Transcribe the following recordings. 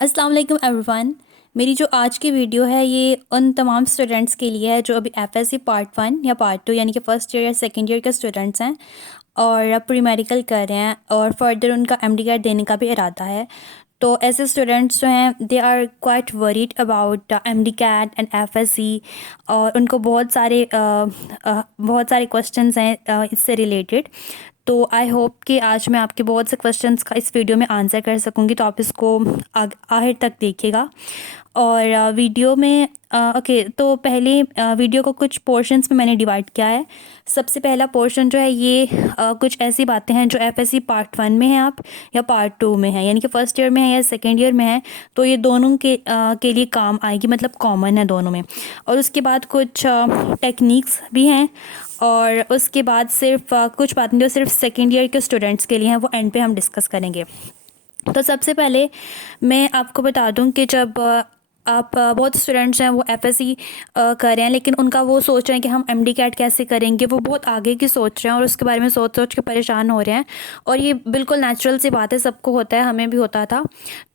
अस्सलाम वालेकुम एवरीवन। मेरी जो आज की वीडियो है ये उन तमाम स्टूडेंट्स के लिए है जो अभी एफएससी पार्ट 1 या पार्ट 2 यानी कि फ़र्स्ट ईयर या सेकंड ईयर के स्टूडेंट्स हैं और अब प्री मेडिकल कर रहे हैं और फर्दर उनका एमडीकैट देने का भी इरादा है। तो ऐसे स्टूडेंट्स जो हैं they are quite worried about MDCAT and FSc और उनको बहुत सारे क्वेश्चंस हैं इससे रिलेटेड। तो आई होप कि आज मैं आपके बहुत से क्वेश्चंस का इस वीडियो में आंसर कर सकूंगी, तो आप इसको आखिर तक देखिएगा। और वीडियो में ओके, तो पहले वीडियो को कुछ पोर्शंस में मैंने डिवाइड किया है। सबसे पहला पोर्शन जो है ये कुछ ऐसी बातें हैं जो एफएससी पार्ट 1 में है आप या पार्ट 2 में है, यानी कि फ़र्स्ट ईयर में है या सेकेंड ईयर में है, तो ये दोनों के लिए काम आएगी, मतलब कॉमन है दोनों में। और उसके बाद कुछ टेक्निक्स भी हैं और उसके बाद सिर्फ कुछ बातें जो सिर्फ सेकेंड ईयर के स्टूडेंट्स के लिए हैं वो एंड पे हम डिस्कस करेंगे। तो सबसे पहले मैं आपको बता दूं कि जब आप बहुत स्टूडेंट्स हैं वो एफएससी कर रहे हैं, लेकिन उनका वो सोच रहे हैं कि हम एमडीकैट कैसे करेंगे, वो बहुत आगे की सोच रहे हैं और उसके बारे में सोच सोच के परेशान हो रहे हैं। और ये बिल्कुल नेचुरल सी बात है, सबको होता है, हमें भी होता था।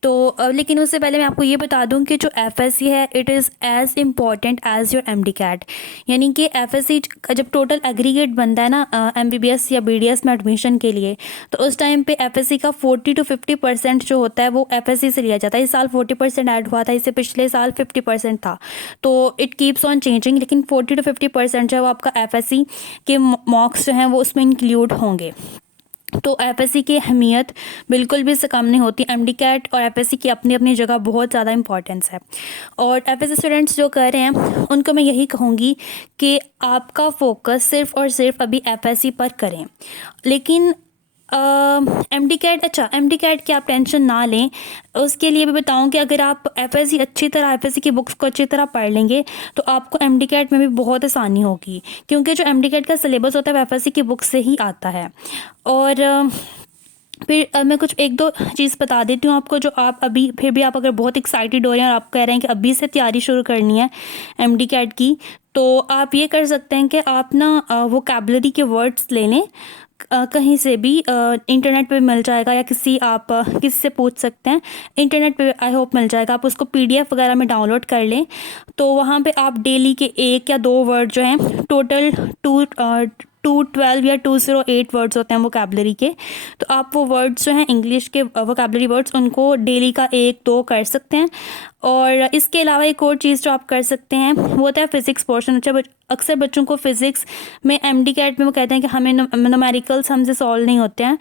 तो लेकिन उससे पहले मैं आपको ये बता दूं कि जो एफएससी है it is as important as your MDCAT. यानी कि एफएससी का जब टोटल एग्रीगेट बनता है ना एमबीबीएस या बीडीएस में एडमिशन के लिए, तो उस टाइम पे एफएससी का 40 to 50% जो होता है वो एफएससी से लिया जाता है। इस साल 40% ऐड हुआ था, इससे पिछले साल 50% था। तो इट कीप्स ऑन चेंजिंग, लेकिन 40 to 50% जो है वो आपका एफएससी के मार्क्स जो हैं वो उसमें इंक्लूड होंगे। तो एफएससी की अहमियत बिल्कुल भी इससे कम नहीं होती। एमडीकैट और एफएससी की अपनी अपनी जगह बहुत ज़्यादा इंपॉर्टेंस है। और एफएससी स्टूडेंट्स जो कर रहे हैं उनको मैं यही कहूँगी कि आपका फोकस सिर्फ और सिर्फ अभी एफएससी पर करें। लेकिन एमडीकैट, अच्छा एमडीकैट की आप टेंशन ना लें। उसके लिए भी बताऊं कि अगर आप एफएससी अच्छी तरह एफएससी की बुक्स को अच्छी तरह पढ़ लेंगे तो आपको एमडीकैट में भी बहुत आसानी होगी, क्योंकि जो एमडीकैट का सिलेबस होता है वो एफएससी की बुक से ही आता है। और फिर मैं कुछ एक दो चीज़ बता देती हूँ आपको, जो आप अभी फिर भी आप अगर बहुत एक्साइटेड हो रहे हैं और आप कह रहे हैं कि अभी से तैयारी शुरू करनी है एमडीकैट की, तो आप ये कर सकते हैं कि आप ना वोकैबुलरी के वर्ड्स ले लें कहीं से भी। इंटरनेट पे मिल जाएगा या किसी से पूछ सकते हैं, इंटरनेट पे आई होप मिल जाएगा। आप उसको पीडीएफ वगैरह में डाउनलोड कर लें, तो वहाँ पे आप डेली के 1 या 2 वर्ड जो हैं, टोटल 212 या 208 वर्ड्स होते हैं वोकैबुलरी के, तो आप वो वर्ड्स जो हैं इंग्लिश के वोकैबुलरी वर्ड्स उनको डेली का 1-2 कर सकते हैं। और इसके अलावा एक और चीज़ जो आप कर सकते हैं वो होता है फ़िज़िक्स पोर्शन। अच्छा, अक्सर बच्चों को फ़िज़िक्स में एमडीकैट में वो कहते हैं कि हमें न्यूमेरिकल्स हमसे सॉल्व नहीं होते हैं,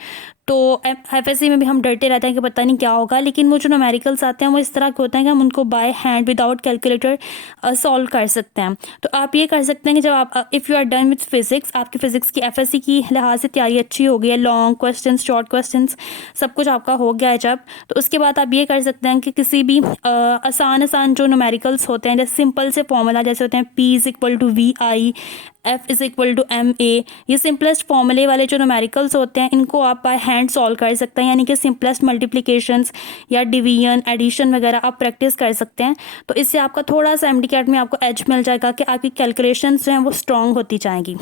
तो एफएससी में भी हम डरते रहते हैं कि पता नहीं क्या होगा। लेकिन वो जो न्यूमेरिकल्स आते हैं वो इस तरह के होते हैं कि हम उनको by hand without calculator solve कर सकते हैं। तो आप ये कर सकते हैं कि जब आप if you are done with physics, आपकी फ़िज़िक्स की एफएससी की लिहाज से तैयारी अच्छी हो गई है, लॉन्ग क्वेश्चन, शॉर्ट क्वेश्चन, सब कुछ आपका हो गया है जब, तो उसके बाद आप ये कर सकते हैं कि किसी भी आसान आसान जो न्यूमेरिकल्स होते हैं, जैसे सिंपल से फॉर्मूला जैसे होते हैं P=VI, F=MA, ये सिंपलेस्ट फॉर्मूले वाले जो न्यूमेरिकल्स होते हैं इनको आप बाय हैंड सॉल्व कर सकते हैं। यानी कि सिंपलेस्ट मल्टीप्लिकेशंस या डिवीजन, एडिशन वगैरह आप प्रैक्टिस कर सकते हैं। तो इससे आपका थोड़ा सा एमडीकैट में आपको एज मिल जाएगा कि आपकी कैलकुलेशंस जो हैं वो स्ट्रॉन्ग होती जाएंगी।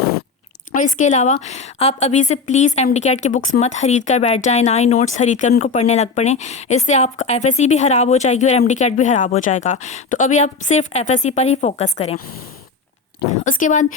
और इसके अलावा आप अभी से प्लीज़ एमडीकैट की बुक्स मत खरीद कर बैठ जाएं, ना ही नोट्स खरीद कर उनको पढ़ने लग पड़ें। इससे आपका एफएससी भी ख़राब हो जाएगी और एमडीकैट भी ख़राब हो जाएगा। तो अभी आप सिर्फ एफएससी पर ही फोकस करें। उसके बाद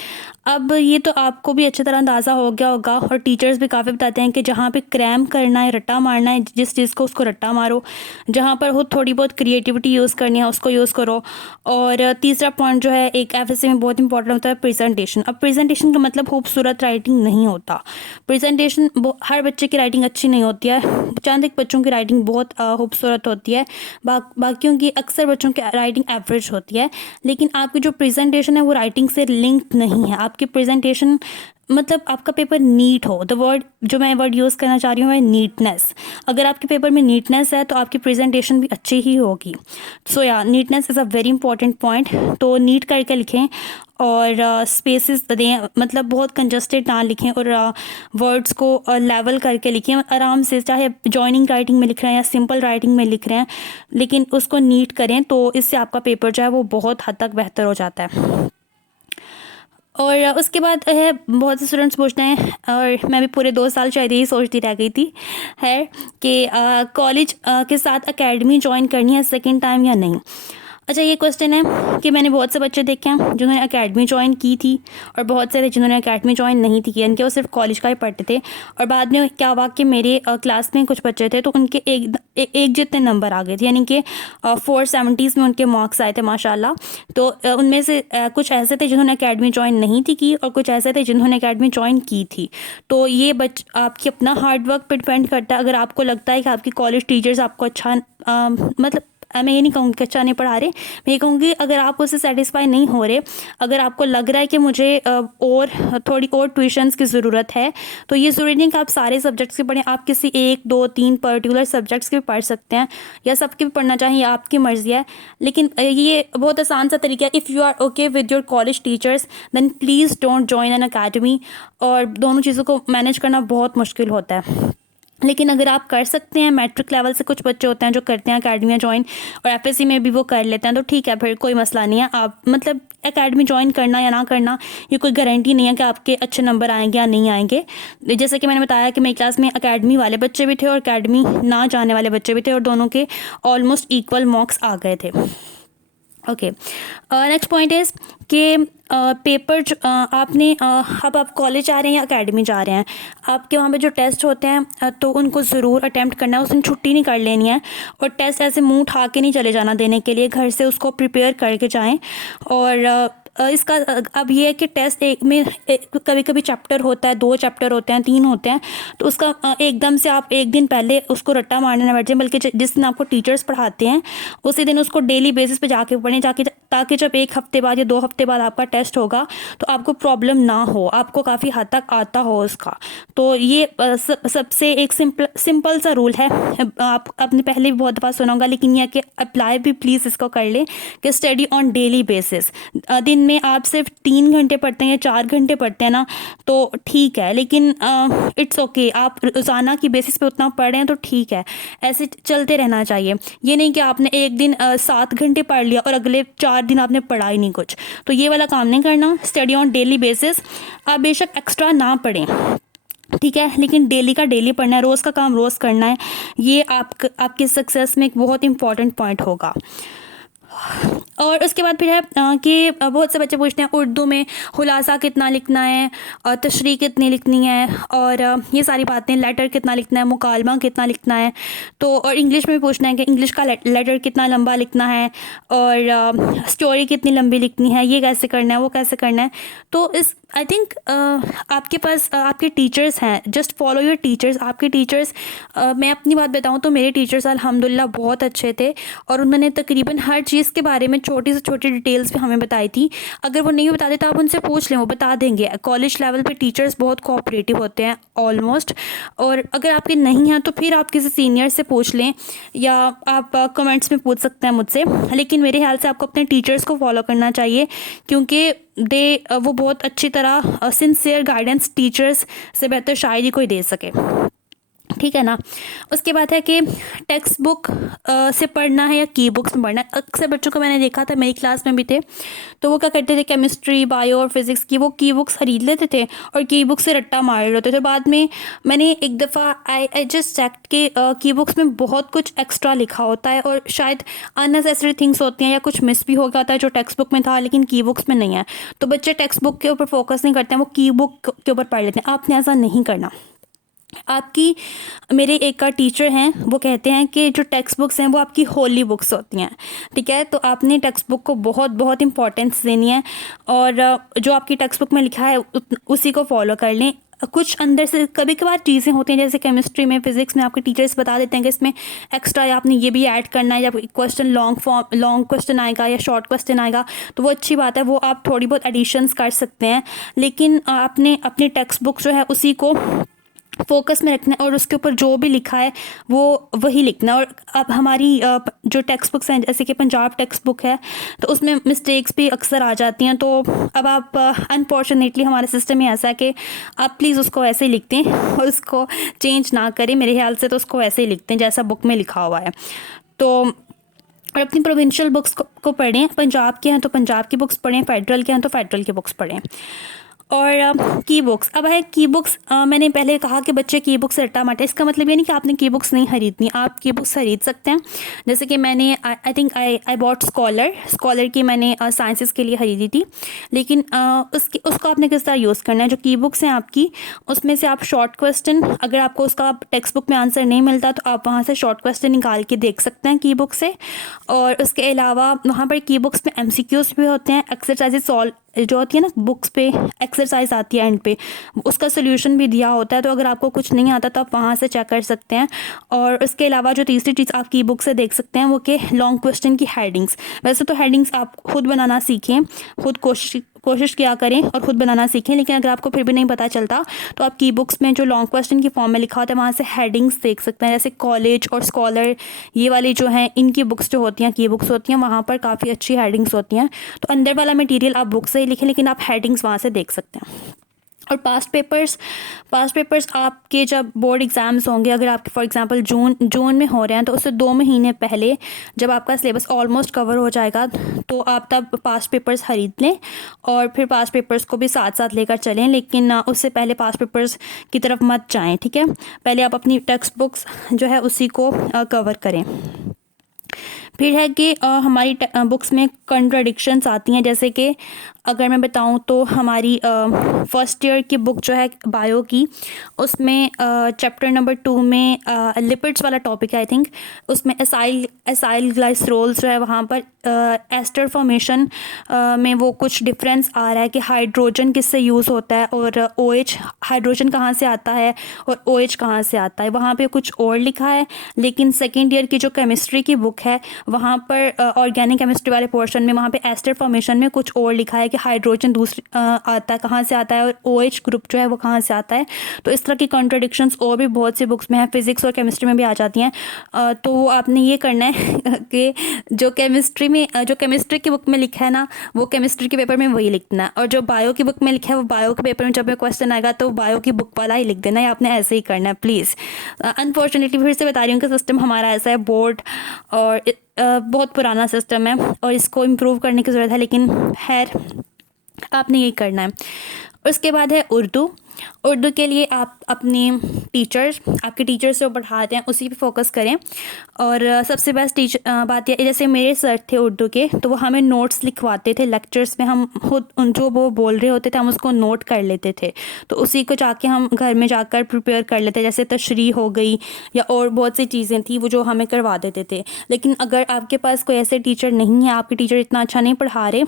अब ये तो आपको भी अच्छी तरह अंदाज़ा हो गया होगा और टीचर्स भी काफ़ी बताते हैं कि जहाँ पे क्रैम करना है, रट्टा मारना है, जिस चीज़ को उसको रट्टा मारो, जहाँ पर हो थोड़ी बहुत क्रिएटिविटी यूज़ करनी है उसको यूज़ करो। और तीसरा पॉइंट जो है एक एफएससी में बहुत इंपॉर्टेंट होता है प्रेजेंटेशन। अब प्रेजेंटेशन का मतलब खूबसूरत राइटिंग नहीं होता। प्रेजेंटेशन हर बच्चे की राइटिंग अच्छी नहीं होती है, चंद एक बच्चों की राइटिंग बहुत खूबसूरत होती है, बाकियों की अक्सर बच्चों की राइटिंग एवरेज होती है। लेकिन आपकी जो प्रेजेंटेशन है वो राइटिंग से लिंक्ड नहीं है। आपकी प्रेजेंटेशन मतलब आपका पेपर नीट हो, द वर्ड जो मैं वर्ड यूज़ करना चाह रही हूँ है नीटनेस। अगर आपके पेपर में नीटनेस है तो आपकी प्रेजेंटेशन भी अच्छी ही होगी। सो या neatness is a very important point. तो नीट करके लिखें और स्पेसेस दें, मतलब बहुत कंजस्टेड ना लिखें, और वर्ड्स को लेवल करके लिखें आराम से, चाहे जॉइनिंग राइटिंग में लिख रहे हैं या सिंपल राइटिंग में लिख रहे हैं, लेकिन उसको नीट करें। तो इससे आपका पेपर जो है वो बहुत हद तक बेहतर हो जाता है। और उसके बाद है बहुत से स्टूडेंट्स पूछते हैं, और मैं भी पूरे 2 साल शायद यही सोचती रह गई थी है कि कॉलेज के साथ एकेडमी ज्वाइन करनी है सेकंड टाइम या नहीं। अच्छा, ये क्वेश्चन है कि मैंने बहुत से बच्चे देखे हैं जिन्होंने एकेडमी ज्वाइन की थी, और बहुत सारे जिन्होंने एकेडमी ज्वाइन नहीं थी की, यानी कि वो सिर्फ कॉलेज का ही पढ़ते थे। और बाद में क्या हुआ कि मेरे क्लास में कुछ बच्चे थे तो उनके एक जितने नंबर आ गए थे, यानी कि 470s में उनके मार्क्स आए थे माशाल्लाह। तो उनमें से कुछ ऐसे थे जिन्होंने एकेडमी ज्वाइन नहीं थी की, और कुछ ऐसे थे जिन्होंने एकेडमी ज्वाइन की थी। तो ये आपकी अपना हार्डवर्क पर डिपेंड करता है। अगर आपको लगता है कि आपकी कॉलेज टीचर्स आपको अच्छा मतलब मैं ये नहीं कहूँगी कि अच्छा नहीं पढ़ा रहे, मैं ये कहूँगी अगर आप उससे सेटिस्फाई नहीं हो रहे, अगर आपको लग रहा है कि मुझे और थोड़ी और ट्यूशन्स की ज़रूरत है, तो ये ज़रूरी नहीं कि आप सारे सब्जेक्ट्स के पढ़ें। आप किसी 1 2 3 पर्टिकुलर सब्जेक्ट्स के भी पढ़ सकते हैं, या सबके भी पढ़ना चाहिए, आपकी मर्ज़ी है। लेकिन ये बहुत आसान सा तरीका है। If you are okay with your college teachers then please don't join an academy. और दोनों चीज़ों को मैनेज करना बहुत मुश्किल होता है। लेकिन अगर आप कर सकते हैं, मैट्रिक लेवल से कुछ बच्चे होते हैं जो करते हैं अकेडमियाँ ज्वाइन, और एफएससी में भी वो कर लेते हैं, तो ठीक है, फिर कोई मसला नहीं है। आप मतलब एकेडमी ज्वाइन करना या ना करना ये कोई गारंटी नहीं है कि आपके अच्छे नंबर आएंगे या नहीं आएंगे। जैसे कि मैंने बताया कि मेरी क्लास में अकेडमी वाले बच्चे भी थे और अकेडमी ना जाने वाले बच्चे भी थे, और दोनों के ऑलमोस्ट इक्वल मार्क्स आ गए थे। ओके, नेक्स्ट पॉइंट इज़ कि पेपर आपने अब आप कॉलेज जा रहे हैं या अकेडमी जा रहे हैं, आपके वहाँ पे जो टेस्ट होते हैं तो उनको ज़रूर अटैम्प्ट करना है। उस दिन छुट्टी नहीं कर लेनी है, और टेस्ट ऐसे मुंह उठा के नहीं चले जाना देने के लिए, घर से उसको प्रिपेयर करके जाएं। और इसका अब ये है कि टेस्ट एक में कभी कभी चैप्टर होता है, 2 चैप्टर होते हैं, 3 होते हैं, तो उसका एकदम से आप एक दिन पहले उसको रट्टा मारने ना बैठ जाए, बल्कि जिस दिन आपको टीचर्स पढ़ाते हैं उसी दिन उसको डेली बेसिस पे जाके पढ़ें, ताकि जब 1 हफ्ते बाद या 2 हफ्ते बाद आपका टेस्ट होगा तो आपको प्रॉब्लम ना हो, आपको काफ़ी हद तक आता हो उसका। तो ये सबसे एक सिंपल सा रूल है। आप आपने पहले भी बहुत दफ़ा सुना होगा, लेकिन यह कि अप्लाई भी प्लीज़ इसको कर लें कि स्टडी ऑन डेली बेसिस। दिन में आप सिर्फ 3 घंटे पढ़ते हैं या 4 घंटे पढ़ते हैं ना, तो ठीक है, लेकिन इट्स ओके, आप रोज़ाना की बेसिस पे उतना पढ़ रहे हैं तो ठीक है, ऐसे चलते रहना चाहिए। ये नहीं कि आपने एक दिन 7 घंटे पढ़ लिया और अगले 4 दिन आपने पढ़ा ही नहीं कुछ, तो ये वाला काम नहीं करना। Study on daily basis. आप बेशक एक्स्ट्रा ना पढ़ें, ठीक है, लेकिन डेली का डेली पढ़ना है, रोज़ का काम रोज़ करना है। ये आपकी सक्सेस में एक बहुत इंपॉर्टेंट पॉइंट होगा। और उसके बाद फिर है कि बहुत से बच्चे पूछते हैं उर्दू में खुलासा कितना लिखना है, और तशरीह कितनी लिखनी है, और ये सारी बातें, लेटर कितना लिखना है, मुकालमा कितना लिखना है। तो और इंग्लिश में भी पूछना है कि इंग्लिश का लेटर कितना लंबा लिखना है, और स्टोरी कितनी लंबी लिखनी है, ये कैसे करना है, वो कैसे करना है। तो इस आई थिंक आपके पास आपके टीचर्स हैं, जस्ट फॉलो योर टीचर्स। आपके टीचर्स, मैं अपनी बात बताऊँ तो मेरे टीचर्स अल्हम्दुलिल्लाह बहुत अच्छे थे, और उन्होंने तकरीबन हर चीज़ के बारे में छोटी से छोटी डिटेल्स भी हमें बताई थी। अगर वो नहीं बताते तो आप उनसे पूछ लें, वो बता देंगे। कॉलेज लेवल पे टीचर्स बहुत कोऑपरेटिव होते हैं ऑलमोस्ट। और अगर आपके नहीं हैं तो फिर आप किसी सीनियर से पूछ लें, या आप कमेंट्स में पूछ सकते हैं मुझसे। लेकिन मेरे ख्याल से आपको अपने टीचर्स को फॉलो करना चाहिए, क्योंकि वो बहुत अच्छी तरह सिंसियर गाइडेंस टीचर्स से बेहतर शायद ही कोई दे सके, ठीक है ना। उसके बाद है कि टेक्स्ट बुक से पढ़ना है या की बुक्स में पढ़ना है। अक्सर बच्चों को मैंने देखा था, मेरी क्लास में भी थे, तो वो क्या करते थे, केमिस्ट्री, बायो और फिज़िक्स की वो की बुक्स ख़रीद लेते थे और की बुक से रट्टा मार लेते थे। बाद में मैंने एक दफ़ा आई जस्ट चेक के की बुक्स में बहुत कुछ एक्स्ट्रा लिखा होता है, और शायद अननेसेसरी थिंग्स होती हैं, या कुछ मिस भी हो गया होता है जो टेक्स्ट बुक में था लेकिन की बुक्स में नहीं है। तो बच्चे टेक्स्ट बुक के ऊपर फोकस नहीं करते हैं, वो की बुक के ऊपर पढ़ लेते हैं। आपने ऐसा नहीं करना। आपकी मेरे एक का टीचर हैं, वो कहते हैं कि जो टेक्स्ट बुक्स हैं वो आपकी होली बुक्स होती हैं, ठीक है। तो आपने टेक्स्ट बुक को बहुत बहुत इंपॉर्टेंस देनी है, और जो आपकी टेक्स्ट बुक में लिखा है उसी को फॉलो कर लें। कुछ अंदर से कभी कभार चीज़ें होती हैं, जैसे केमिस्ट्री में, फिजिक्स में आपके टीचर्स बता देते हैं कि इसमें एक्स्ट्रा आपने ये भी ऐड करना है, या क्वेश्चन लॉन्ग क्वेश्चन आएगा या शॉर्ट क्वेश्चन आएगा, तो वो अच्छी बात है, वो आप थोड़ी बहुत एडिशंस कर सकते हैं। लेकिन आपने अपनी टेक्स्ट बुक जो है उसी को फोकस में रखना है, और उसके ऊपर जो भी लिखा है वो वही लिखना है। और अब हमारी जो टेक्स्ट बुक्स हैं, जैसे कि पंजाब टेक्स्ट बुक है, तो उसमें मिस्टेक्स भी अक्सर आ जाती हैं। तो अब आप अनफॉर्चुनेटली हमारे सिस्टम में ऐसा है कि आप प्लीज़ उसको ऐसे ही लिखते हैं और उसको चेंज ना करें। मेरे ख्याल से तो उसको ऐसे ही लिखते हैं जैसा बुक में लिखा हुआ है। तो और अपनी प्रोविंशियल बुक्स को पढ़ें, पंजाब के हैं तो पंजाब की बुक्स पढ़ें, फेडरल के हैं तो फेडरल की बुक्स पढ़ें। और की बुक्स, अब है की बुक्स, मैंने पहले कहा कि बच्चे की बुक्स रट्टा मारते हैं, इसका मतलब ये नहीं कि आपने की बुक्स नहीं खरीदनी, आप की बुक्स खरीद सकते हैं। जैसे कि मैंने I think I bought scholar की मैंने साइंसेस के लिए खरीदी थी। लेकिन उसको आपने किस तरह यूज़ करना है, जो की बुक्स हैं आपकी, उसमें से आप शॉर्ट क्वेश्चन, अगर आपको उसका टेक्स्ट बुक में आंसर नहीं मिलता तो आप वहाँ से शॉर्ट क्वेश्चन निकाल के देख सकते हैं की बुक से। और उसके अलावा वहाँ पर की बुक्स में MCQs भी होते हैं, एक्सरसाइजेज सॉल्व जो होती है ना बुक्स पे, एक्सरसाइज आती है एंड पे, उसका सोल्यूशन भी दिया होता है। तो अगर आपको कुछ नहीं आता तो आप वहाँ से चेक कर सकते हैं। और उसके अलावा जो तीसरी चीज़ आप की बुक से देख सकते हैं वो कि लॉन्ग क्वेश्चन की हेडिंग्स। वैसे तो हेडिंग्स आप खुद बनाना सीखें, खुद कोशिश किया करें और ख़ुद बनाना सीखें। लेकिन अगर आपको फिर भी नहीं पता चलता तो आप की बुक्स में जो लॉन्ग क्वेश्चन की फॉर्म में लिखा होता है वहाँ से हेडिंग्स देख सकते हैं। जैसे कॉलेज और स्कॉलर, ये वाली जो हैं, इनकी बुक्स जो होती हैं, की बुक्स होती हैं, वहाँ पर काफ़ी अच्छी हेडिंग्स होती हैं। तो अंदर वाला मटेरियल आप बुक से ही लिखें, लेकिन आप हेडिंग्स वहाँ से देख सकते हैं। और पास्ट पेपर्स आपके जब बोर्ड एग्ज़ाम्स होंगे, अगर आपके फॉर एग्जांपल जून में हो रहे हैं तो उससे 2 महीने पहले जब आपका सिलेबस ऑलमोस्ट कवर हो जाएगा तो आप तब पास्ट पेपर्स खरीद लें और फिर पास्ट पेपर्स को भी साथ साथ लेकर चलें। लेकिन उससे पहले पास्ट पेपर्स की तरफ मत जाएं, ठीक है। पहले आप अपनी टेक्स्ट बुक्स जो है उसी को कवर करें। फिर है कि हमारी बुक्स में कंट्राडिक्शंस आती हैं। जैसे कि अगर मैं बताऊं तो हमारी फर्स्ट ईयर की बुक जो है बायो की, उसमें चैप्टर नंबर 2 में लिपिड्स वाला टॉपिक है आई थिंक, उसमें एसाइल ग्लाइसरोल्स जो है वहाँ पर एस्टर फॉर्मेशन में वो कुछ डिफरेंस आ रहा है कि हाइड्रोजन किससे यूज़ होता है और OH, हाइड्रोजन कहाँ से आता है और OH कहाँ से आता है, वहाँ पे कुछ और लिखा है। लेकिन सेकेंड ईयर की जो केमिस्ट्री की बुक है वहाँ पर ऑर्गेनिक केमिस्ट्री वाले पोर्शन में वहाँ पे एस्टर फॉर्मेशन में कुछ और लिखा है कि हाइड्रोजन दूसरी आता है, कहाँ से आता है, और OH ग्रुप जो है वो कहाँ से आता है। तो इस तरह की कॉन्ट्रडिक्शंस और भी बहुत सी बुक्स में है, फिजिक्स और केमिस्ट्री में भी आ जाती हैं। तो आपने ये करना है कि जो केमिस्ट्री की बुक में लिखा है ना, वो केमिस्ट्री के पेपर में वही लिखना है, और जो बायो की बुक में लिखा है वो बायो के पेपर में जब क्वेश्चन आएगा तो बायो की बुक वाला ही लिख देना है। आपने ऐसे ही करना है प्लीज़। अनफॉर्चुनेटली फिर से बता रही हूँ कि सिस्टम हमारा ऐसा है बोर्ड, और बहुत पुराना सिस्टम है और इसको इम्प्रूव करने की ज़रूरत है। लेकिन खैर आपने यही करना है। उसके बाद है उर्दू के लिए आप अपनी आपके टीचर्स जो पढ़ाते हैं उसी पे फोकस करें। और सबसे बेस्ट बात यह, जैसे मेरे सर थे उर्दू के तो वो हमें नोट्स लिखवाते थे लेक्चर्स में, हम खुद जो वो बोल रहे होते थे हम उसको नोट कर लेते थे, तो उसी को जाके हम घर में जाकर प्रिपेयर कर लेते, जैसे तशरीह हो गई या और बहुत सी चीज़ें थी वो जो हमें करवा देते थे। लेकिन अगर आपके पास कोई ऐसे टीचर नहीं है, आपके टीचर इतना अच्छा नहीं पढ़ा रहे,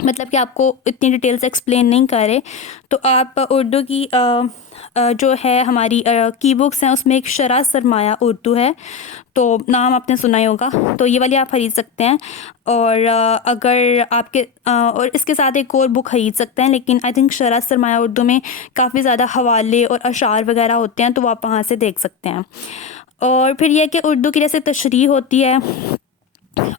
मतलब कि आपको इतनी डिटेल से एक्सप्लेन नहीं करे, तो आप उर्दू की जो है हमारी की बुक्स हैं उसमें एक शरह सरमाया उर्दू है, तो नाम आपने सुना ही होगा, तो ये वाली आप ख़रीद सकते हैं। और अगर आपके और इसके साथ एक और बुक ख़रीद सकते हैं, लेकिन आई थिंक शरह सरमाया उर्दू में काफ़ी ज़्यादा हवाले और अशार वगैरह होते हैं, तो वो आप वहाँ से देख सकते हैं। और फिर यह कि उर्दू की जैसे तशरीह होती है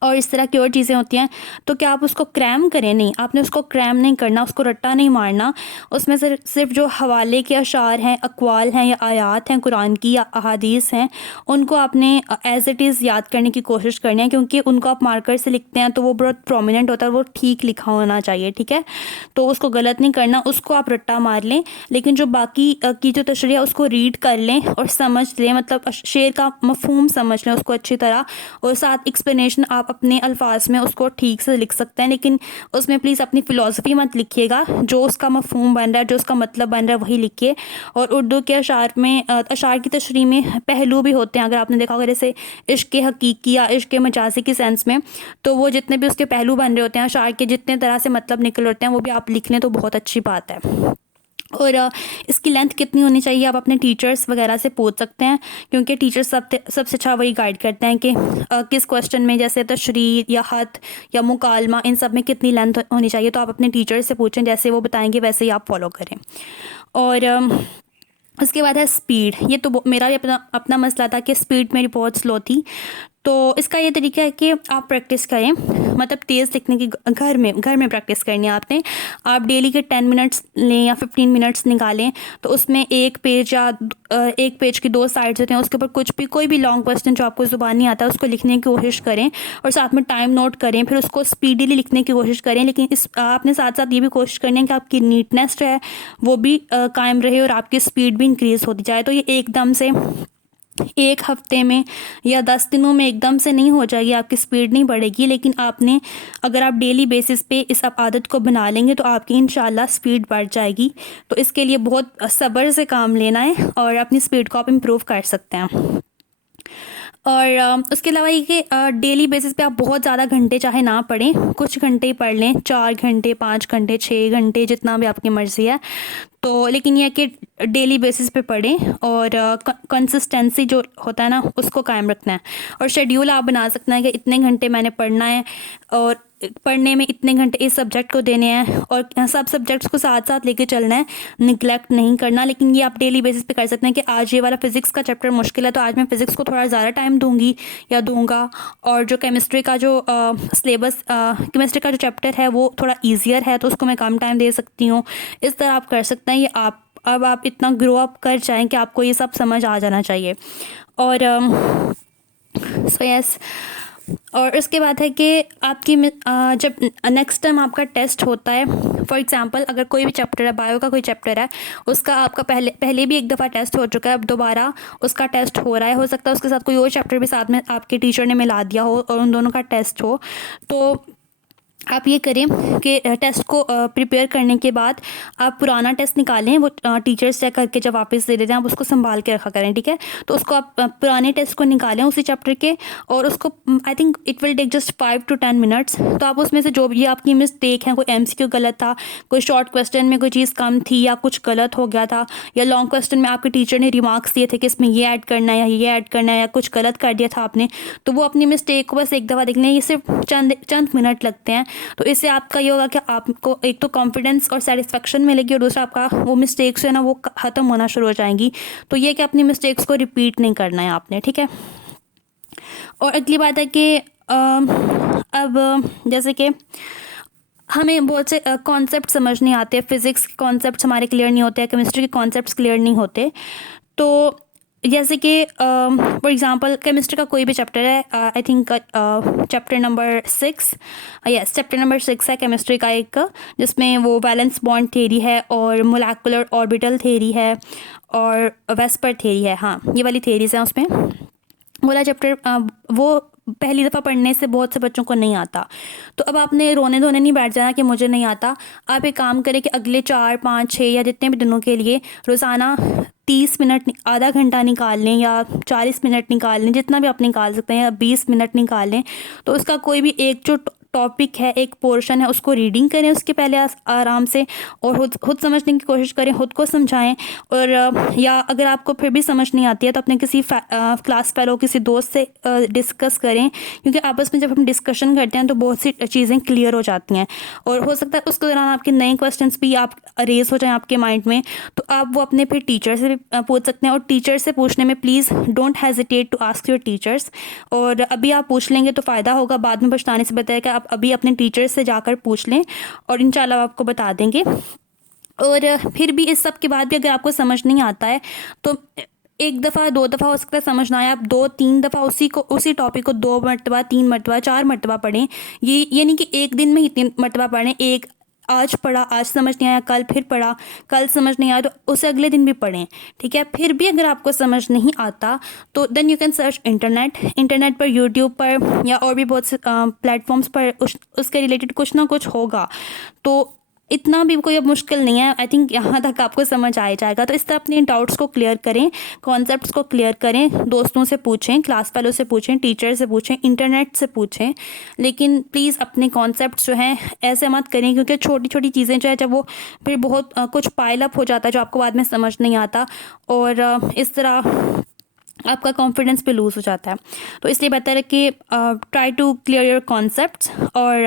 और इस तरह की और चीज़ें होती हैं, तो क्या आप उसको क्रैम करें? नहीं, आपने उसको क्रैम नहीं करना, उसको रट्टा नहीं मारना। उसमें सिर्फ जो हवाले के अशार हैं, अक़वाल हैं या आयात हैं कुरान की या अहादीस हैं, उनको आपने एज़ इट इज़ याद करने की कोशिश करनी है, क्योंकि उनको आप मार्कर से लिखते हैं तो वो बहुत प्रोमिनेंट होता है, वो ठीक लिखा होना चाहिए, ठीक है। तो उसको गलत नहीं करना, उसको आप रट्टा मार लें। लेकिन जो बाकी की जो तशरीह है उसको रीड कर लें और समझ लें, मतलब शेर का मफ़हूम समझ लें उसको अच्छी तरह, और साथ एक्सप्लेनेशन आप अपने अल्फाज में उसको ठीक से लिख सकते हैं। लेकिन उसमें प्लीज़ अपनी फ़िलासफ़ी मत लिखिएगा, जो उसका मफ़हूम बन रहा है, जो उसका मतलब बन रहा है वही लिखिए। और उर्दू के अशार में अशार की तशरीह में पहलू भी होते हैं, अगर आपने देखा होगा, जैसे इश्क़ हकीकी या इश्क़ मजाजी की सेंस में, तो वो जितने भी उसके पहलू बन रहे होते हैं, अशार के जितने तरह से मतलब निकल होते हैं, वो भी आप लिख लें तो बहुत अच्छी बात है। और इसकी लेंथ कितनी होनी चाहिए आप अपने टीचर्स वगैरह से पूछ सकते हैं, क्योंकि टीचर्स सबसे अच्छा वही गाइड करते हैं कि किस क्वेश्चन में, जैसे तशरीह या ख़त या मुकालमा, इन सब में कितनी लेंथ होनी चाहिए। तो आप अपने टीचर से पूछें, जैसे वो बताएंगे वैसे ही आप फॉलो करें। और उसके बाद है स्पीड। ये तो मेरा भी अपना मसला था कि स्पीड मेरी बहुत स्लो थी, तो इसका ये तरीका है कि आप प्रैक्टिस करें, मतलब तेज़ लिखने की घर में प्रैक्टिस करनी है आपने। आप डेली के 10 मिनट्स लें या 15 मिनट्स निकालें, तो उसमें एक पेज या एक पेज की 2 साइड्स होते हैं, उसके ऊपर कुछ भी कोई भी लॉन्ग क्वेश्चन जो आपको ज़ुबान नहीं आता उसको लिखने की कोशिश करें और साथ में टाइम नोट करें, फिर उसको स्पीडीली लिखने की कोशिश करें। लेकिन इस आपने साथ साथ ये भी कोशिश करनी है कि आपकी नीटनेस है वो भी कायम रहे और आपकी स्पीड भी इंक्रीज़ होती जाए। तो ये एकदम से एक हफ्ते में या 10 दिनों में एकदम से नहीं हो जाएगी, आपकी स्पीड नहीं बढ़ेगी, लेकिन आपने अगर आप डेली बेसिस पे इस आदत को बना लेंगे तो आपकी इंशाल्लाह स्पीड बढ़ जाएगी। तो इसके लिए बहुत सब्र से काम लेना है और अपनी स्पीड को आप इम्प्रूव कर सकते हैं। और उसके अलावा ये कि डेली बेसिस पे आप बहुत ज़्यादा घंटे चाहे ना पढ़ें, कुछ घंटे ही पढ़ लें, 4 घंटे, 5 घंटे, 6 घंटे, जितना भी आपकी मर्ज़ी है। तो लेकिन यह है कि डेली बेसिस पे पढ़ें और कंसिस्टेंसी जो होता है ना उसको कायम रखना है। और शेड्यूल आप बना सकते हैं कि इतने घंटे मैंने पढ़ना है और पढ़ने में इतने घंटे इस सब्जेक्ट को देने हैं और सब सब्जेक्ट्स को साथ साथ लेके चलना है, निगलेक्ट नहीं करना। लेकिन ये आप डेली बेसिस पे कर सकते हैं कि आज ये वाला फिज़िक्स का चैप्टर मुश्किल है तो आज मैं फ़िज़िक्स को थोड़ा ज़्यादा टाइम दूंगी या दूंगा, और जो केमिस्ट्री का जो सिलेबस केमिस्ट्री का जो चैप्टर है वो थोड़ा ईजियर है तो उसको मैं कम टाइम दे सकती हूँ। इस तरह आप कर सकते हैं। ये अब आप इतना ग्रो अप कर जाएं कि आपको ये सब समझ आ जाना चाहिए। और सो यस, और इसके बाद है कि आपकी जब नेक्स्ट टाइम आपका टेस्ट होता है, फॉर एग्जांपल अगर कोई भी चैप्टर है, बायो का कोई चैप्टर है, उसका आपका पहले भी एक दफ़ा टेस्ट हो चुका है, अब दोबारा उसका टेस्ट हो रहा है, हो सकता है उसके साथ कोई और चैप्टर भी साथ में आपके टीचर ने मिला दिया हो और उन दोनों का टेस्ट हो। तो आप ये करें कि टेस्ट को प्रिपेयर करने के बाद आप पुराना टेस्ट निकालें, वो टीचर्स चेक करके जब वापस दे देते हैं आप उसको संभाल के रखा करें, ठीक है। तो उसको आप पुराने टेस्ट को निकालें उसी चैप्टर के, और उसको I think it will take just 5 to 10 minutes. तो आप उसमें से जो भी आपकी मिस्टेक है, कोई MCQ गलत था, कोई शॉर्ट क्वेश्चन में कोई चीज़ कम थी या कुछ गलत हो गया था, या लॉन्ग क्वेश्चन में आपके टीचर ने रिमार्क्स दिए थे कि इसमें ये ऐड करना है या ये ऐड करना है या कुछ गलत कर दिया था आपने, तो वो अपनी मिस्टेक को बस एक दफ़ा देख लें। ये सिर्फ चंद मिनट लगते हैं। तो इससे आपका ये होगा कि आपको एक तो कॉन्फिडेंस और सेटिस्फेक्शन मिलेगी और दूसरा आपका वो मिस्टेक्स है ना वो ख़त्म होना शुरू हो जाएंगी। तो ये कि अपनी मिस्टेक्स को रिपीट नहीं करना है आपने, ठीक है। और अगली बात है कि अब जैसे कि हमें बहुत से कॉन्सेप्ट समझ नहीं आते, फिज़िक्स के कॉन्सेप्ट्स हमारे क्लियर नहीं होते, केमिस्ट्री के कॉन्सेप्ट्स क्लियर नहीं होते। तो जैसे कि फॉर एग्जांपल केमिस्ट्री का कोई भी चैप्टर है, I think chapter number 6, yes chapter number 6 है केमिस्ट्री का एक, जिसमें वो वैलेंस बॉन्ड थ्योरी है और मोलेकुलर ऑर्बिटल थ्योरी है और वेस्पर थ्योरी है, हाँ ये वाली थ्योरीज हैं उसमें। वाला चैप्टर वो पहली दफ़ा पढ़ने से बहुत से बच्चों को नहीं आता। तो अब आपने रोने धोने नहीं बैठ जाना कि मुझे नहीं आता। आप एक काम करें कि अगले 4, 5, 6 या जितने भी दिनों के लिए रोज़ाना 30 मिनट, आधा घंटा निकाल लें या 40 मिनट निकाल लें, जितना भी आप निकाल सकते हैं, या 20 मिनट निकाल लें। तो उसका कोई भी एक जो टॉपिक है, एक पोर्शन है, उसको रीडिंग करें उसके पहले आराम से, और खुद समझने की कोशिश करें, खुद को समझाएं। और या अगर आपको फिर भी समझ नहीं आती है तो अपने किसी क्लास फेलो, किसी दोस्त से डिस्कस करें, क्योंकि आपस में जब हम डिस्कशन करते हैं तो बहुत सी चीज़ें क्लियर हो जाती हैं। और हो सकता है उसके दौरान आपके नए क्वेश्चंस भी आप रेज हो जाएं आपके माइंड में, तो आप वो अपने फिर टीचर से भी पूछ सकते हैं। और टीचर से पूछने में please don't hesitate to ask your teachers. और अभी आप पूछ लेंगे तो फ़ायदा होगा, बाद में पछताने से बेहतर है कि आप अभी अपने टीचर से जाकर पूछ लें और इंशाल्लाह आपको बता देंगे। और फिर भी इस सब के बाद भी अगर आपको समझ नहीं आता है तो एक दफ़ा 2 दफ़ा हो सकता है समझ ना आए, आप 2-3 दफ़ा उसी टॉपिक को 2 मरतबा, 3 मरतबा, 4 मरतबा पढ़ें। ये नहीं कि एक दिन में ही 3 मरतबा पढ़ें। एक आज पढ़ा, आज समझ नहीं आया, कल फिर पढ़ा, कल समझ नहीं आया तो उसे अगले दिन भी पढ़ें, ठीक है। फिर भी अगर आपको समझ नहीं आता तो then you can search internet पर, यूट्यूब पर या और भी बहुत से प्लेटफॉर्म्स पर उसके रिलेटेड कुछ ना कुछ होगा। तो इतना भी कोई अब मुश्किल नहीं है, आई थिंक यहाँ तक आपको समझ आ जाएगा। तो इस तरह अपने डाउट्स को क्लियर करें, कॉन्सेप्ट्स को क्लियर करें, दोस्तों से पूछें, क्लास फेलो से पूछें, टीचर से पूछें, इंटरनेट से पूछें। लेकिन प्लीज़ अपने कॉन्सेप्ट्स जो हैं ऐसे मत करें, क्योंकि छोटी छोटी चीज़ें जो है जब वो फिर बहुत कुछ पाइल अप हो जाता है जो आपको बाद में समझ नहीं आता। और इस तरह आपका कॉन्फिडेंस भी लूज़ हो जाता है। तो इसलिए बेहतर है कि try to clear your concepts. और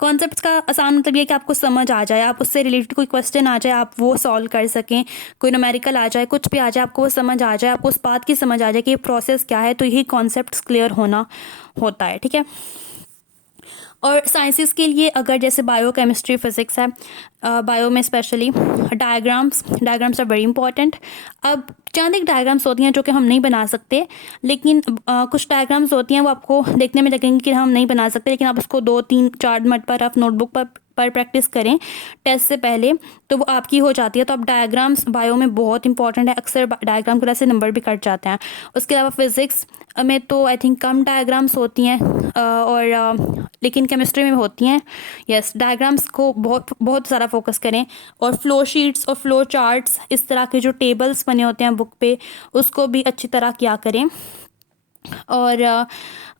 कॉन्सेप्ट्स का आसान मतलब ये है कि आपको समझ आ जाए, आप उससे रिलेटेड कोई क्वेश्चन आ जाए आप वो सॉल्व कर सकें, कोई न्यूमेरिकल आ जाए, कुछ भी आ जाए, आपको वो समझ आ जाए, आपको उस बात की समझ आ जाए कि ये प्रोसेस क्या है। तो यही कॉन्सेप्ट्स क्लियर होना होता है, ठीक है। और साइंसेस के लिए अगर जैसे बायो केमिस्ट्री फिज़िक्स है, बायो में specially diagrams are very important. अब चंद एक डायग्राम्स होती हैं जो कि हम नहीं बना सकते, लेकिन कुछ डायग्राम्स होती हैं वो आपको देखने में लगेंगे कि हम नहीं बना सकते, लेकिन आप उसको 2 3 4 मरतबा आप नोटबुक पर प्रैक्टिस करें टेस्ट से पहले, तो वो आपकी हो जाती है। तो अब डायग्राम्स बायो में बहुत इंपॉर्टेंट है, अक्सर डायग्राम की वजह से नंबर भी कट जाते हैं। उसके अलावा फिज़िक्स में तो आई थिंक कम डायग्राम्स होती हैं, लेकिन केमिस्ट्री में होती हैं। यस, डायग्राम्स को बहुत बहुत ज़्यादा फोकस करें। और फ्लो शीट्स और फ्लो चार्ट्स, इस तरह के जो टेबल्स बने होते हैं बुक पे, उसको भी अच्छी तरह किया करें। और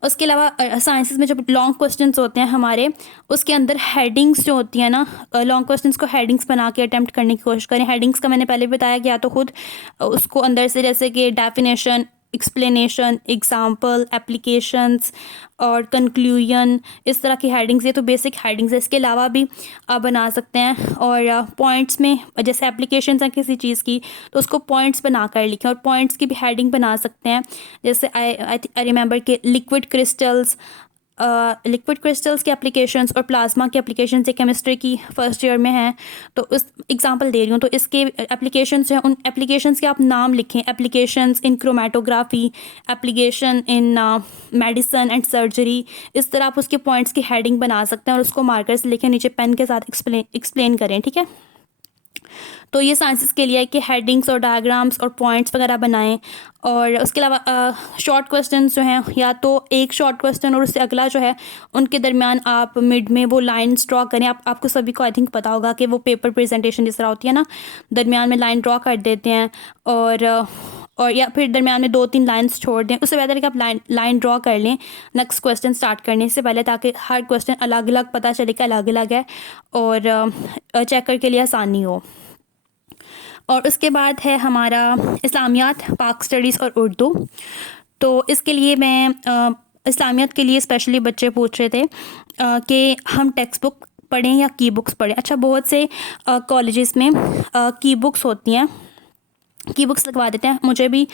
उसके अलावा साइंसेस में जब लॉन्ग क्वेश्चंस होते हैं हमारे, उसके अंदर हेडिंग्स जो होती हैं ना, लॉन्ग क्वेश्चंस को हेडिंग्स बना के अटेम्प्ट करने की कोशिश करें। हेडिंग्स का मैंने पहले भी बताया कि या तो खुद उसको अंदर से, जैसे कि डेफिनेशन, एक्सप्लेनेशन, एग्जाम्पल, एप्लीकेशंस और कंक्लूजन, इस तरह की हेडिंग्स, ये तो बेसिक हेडिंग्स है। इसके अलावा भी आप बना सकते हैं। और पॉइंट्स में जैसे एप्लीकेशंस हैं किसी चीज़ की, तो उसको पॉइंट्स बना कर लिखें, और पॉइंट्स की भी हेडिंग बना सकते हैं। जैसे आई रिमेंबर कि लिक्विड क्रिस्टल्स की एप्लीकेशंस और प्लाज्मा की एप्लीकेशंस एक केमिस्ट्री की फर्स्ट ईयर में हैं। तो उस एग्जांपल दे रही हूँ, तो इसके एप्लीकेशंस हैं, उन एप्लीकेशंस के आप नाम लिखें। Applications in chromatography, application in medicine and surgery, इस तरह आप उसके पॉइंट्स की हेडिंग बना सकते हैं और उसको मार्कर से लिखें, नीचे पेन के साथ एक्सप्लेन करें, ठीक है। तो ये साइंसेस के लिए है कि हेडिंग्स और डायग्राम्स और पॉइंट्स वगैरह बनाएं। और उसके अलावा शॉर्ट क्वेश्चन जो हैं, या तो एक शॉर्ट क्वेश्चन और उससे अगला जो है, उनके दरमियान आप मिड में वो लाइन्स ड्रॉ करें। आपको सभी को आई थिंक पता होगा कि वो पेपर प्रेजेंटेशन जिस तरह होती है ना, दरमियान में लाइन ड्रॉ कर देते हैं, और या फिर दरमियान में 2 3 लाइन्स छोड़ दें। उससे बेहतर है कि आप लाइन ड्रॉ कर लें नेक्स्ट क्वेश्चन स्टार्ट करने से पहले, ताकि हर क्वेश्चन अलग अलग पता चले कि अलग अलग है, और चेकर के लिए आसानी हो। और उसके बाद है हमारा इस्लामियात, पाक स्टडीज़ और उर्दू। तो इसके लिए मैं इस्लामियात के लिए स्पेशली बच्चे पूछ रहे थे कि हम टेक्स्ट बुक पढ़ें या की बुक्स पढ़ें। अच्छा, बहुत से कॉलेजेस में की बुक्स होती हैं, की बुक्स लगवा देते हैं। मुझे भी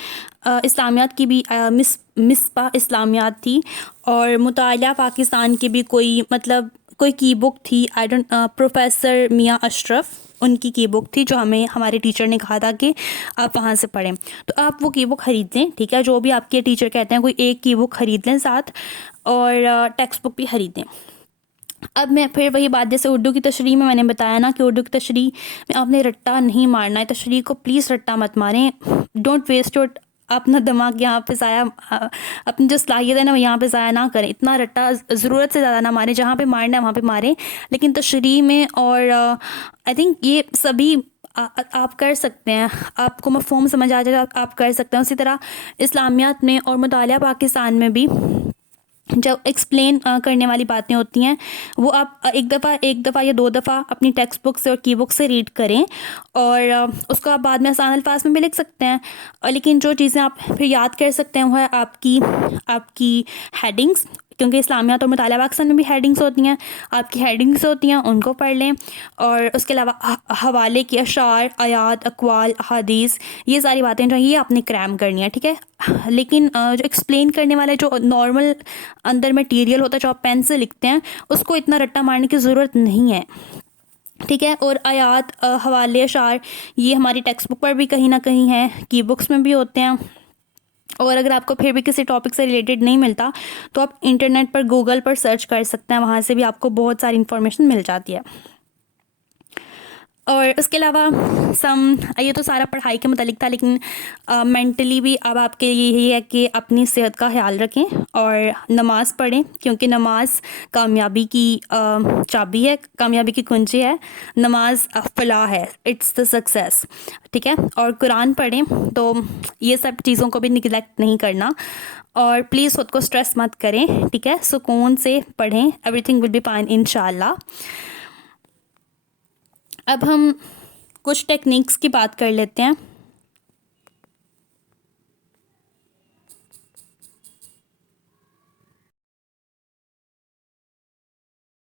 इस्लामियात की भी मिसबा इस्लामियात थी, और मुतालिया पाकिस्तान की भी कोई की बुक थी, आई डोंट, प्रोफेसर मियां अशरफ, उनकी की बुक थी, जो हमें हमारे टीचर ने कहा था कि आप वहाँ से पढ़ें। तो आप वो की बुक ख़रीद लें, ठीक है, जो भी आपके टीचर कहते हैं, कोई एक की बुक ख़रीद लें साथ, और टेक्स्ट बुक भी ख़रीदें। अब मैं फिर वही बात, जैसे उर्दू की तशरीह में मैंने बताया ना कि उर्दू की तशरीह में आपने रट्टा नहीं मारना है। तशरीह को प्लीज़ रट्टा मत मारें, डोंट वेस्ट योर अपना दिमाग यहाँ पे ज़ाया, अपनी जो सलाहियत है ना वो यहाँ पे ज़ाया ना करें। इतना रट्टा ज़रूरत से ज़्यादा ना मारें, जहाँ पे मारना है वहाँ पे मारें, लेकिन तशरीह में और आई थिंक ये सभी आप कर सकते हैं। आपको मफ़हूम समझ आ जाए आप कर सकते हैं। उसी तरह इस्लामियात में और मुतालिया पाकिस्तान में भी जब एक्सप्लेन करने वाली बातें होती हैं, वो आप एक दफ़ा या 2 दफ़ा अपनी टेक्स्ट बुक से और की बुक से रीड करें, और उसको आप बाद में आसान अल्फाज में भी लिख सकते हैं। लेकिन जो चीज़ें आप फिर याद कर सकते हैं वो है आपकी हेडिंग्स, क्योंकि इस्लामियात और मुतालिया पाकिस्तान में भी हेडिंग्स होती हैं, आपकी हेडिंग्स होती हैं, उनको पढ़ लें। और उसके अलावा हवाले के अशार, आयात, अक़वाल, अहादीस, ये सारी बातें जो हैं ये आपने क्रैम करनी है, ठीक है। लेकिन जो एक्सप्लेन करने वाले जो नॉर्मल अंदर मटेरियल होता है, जो आप पेन से लिखते हैं, उसको इतना रट्टा मारने की ज़रूरत नहीं है, ठीक है। और आयात, हवाले, अशार, ये हमारी टेक्स्ट बुक पर भी कहीं ना कहीं है, की बुक्स में भी होते हैं। और अगर आपको फिर भी किसी टॉपिक से रिलेटेड नहीं मिलता, तो आप इंटरनेट पर, गूगल पर सर्च कर सकते हैं, वहाँ से भी आपको बहुत सारी इन्फॉर्मेशन मिल जाती है। और उसके अलावा ये तो सारा पढ़ाई के मतलब था, लेकिन मेंटली भी अब आपके लिए यही है कि अपनी सेहत का ख्याल रखें और नमाज़ पढ़ें, क्योंकि नमाज कामयाबी की चाबी है, कामयाबी की कुंजी है। नमाज फलाह है, इट्स द सक्सेस, ठीक है। और कुरान पढ़ें। तो ये सब चीज़ों को भी निगलेक्ट नहीं करना, और प्लीज़ खुद को स्ट्रेस मत करें, ठीक है। सुकून से पढ़ें, एवरीथिंग विल बी फाइन इंशाल्लाह। अब हम कुछ टेक्निक्स की बात कर लेते हैं।